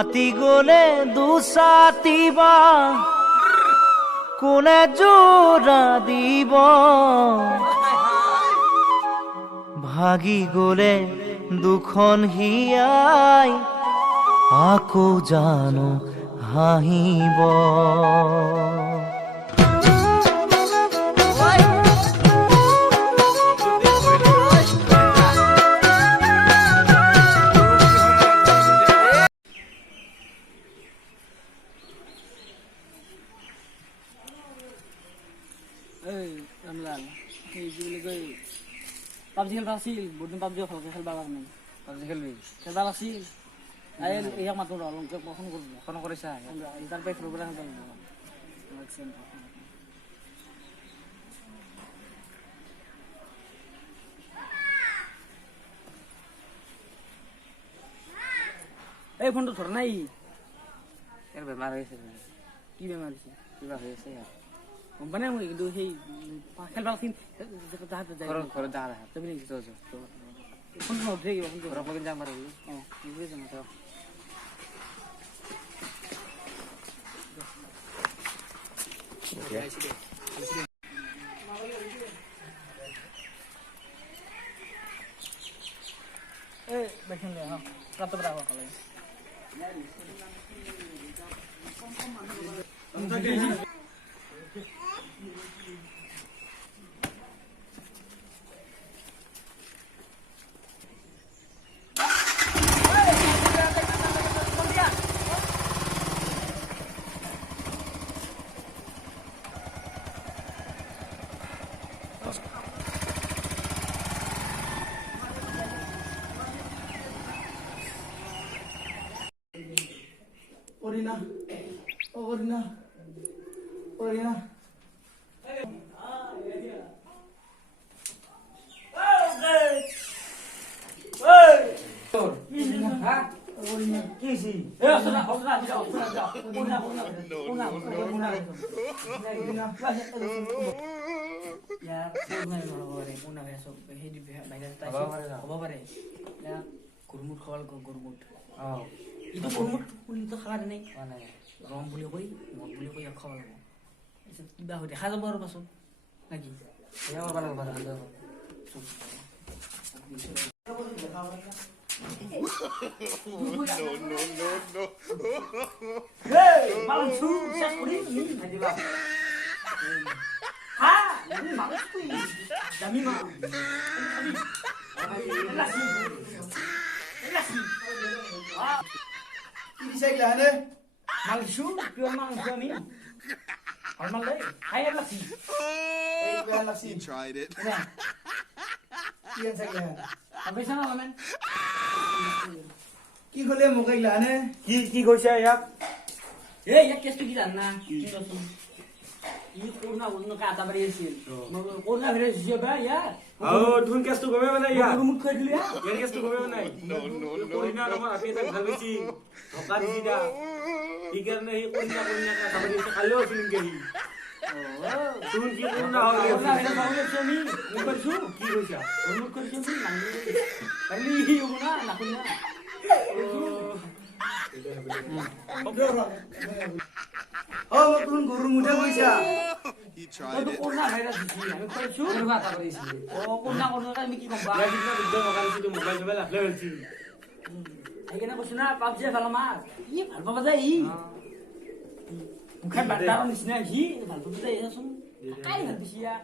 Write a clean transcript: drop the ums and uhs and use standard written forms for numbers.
মাটি গলে দুসাতিবা কোনে জোৰা দিব ভাগি গলে দুখন হিয়াই আকৌ জানো হাঁহিব পাবজি খেলবা আছিল বহুত দিন পাবজি ভালকে খেলবা কাৰণে পাবজি খেলবি খেলবা আছিল ইয়াক মাতো অলংকে ফোন কৰিবি ফোন কৰিছা তাৰ পৰা ফুৰিবলৈ খেলবা এই ফোনটো ধৰা নাই ইয়াৰ বেমাৰ হৈছে কি বেমাৰ হৈছে কিবা হৈ আছে ইয়াৰ গম পোৱা নাই মই কিন্তু সেই খেলবা আছিল ঘৰত যা তুমি নেকি ফোনটো নধৰে কিবা ফোনটো ঘৰত লগিন যাম বাৰু অঁ নিজে যাম এই বেখিন দে হ্যাঁ রাত বড় হওয়া কালে Orina. Oh, Orina. Orina. Itu kurmut itu খালা নাই ৰম বুলি কৈ মদ বুলি কৈ খাব লাগিব কিবা হৈ দেখা যাব আৰু পাছত নাকি Malsu, pure malsu ni. Normal deh. Ayo lagi. You tried it. Kian saya. Habis sana men. কি হলে মোক ইলানে কি কৈছে ইয়াক Eh, ya kestu kita na. Ini corona uno kata berhasil. Corona berhasil ba ya? ধুন কেছটো গমে মানে ইয়াৰ Rumut kau dulu ya. ইয়াৰ কেছটো গমে মানে কৰিনা আমাৰ আপি এটা ভাল বেছি ধকা দিছি দা এই কাৰণে এই কৰিনা কা খাবৰি খালেও ফিল্ম গহি তুন কি কৰিনা হ'ল Corona berhasil ni. Muka su. কি কৈছা Rumut kau sini nangis. Kali una nakunya. ও তুমি গরু মুঠে কইছা He Kau tried tu it. corona berhasil sih. Aku kau su. Oh, corona kan miki kompa. ইয়াৰ দিনা বিদ্যা মকালিছিটো মোবাইল চবাইল আফলে হৈছে Akhirnya aku sunah PUBG kalau mas. Iya, apa aja ini. Bukan bandar di sini lagi, bantu kita ya langsung. Kayak habis ya.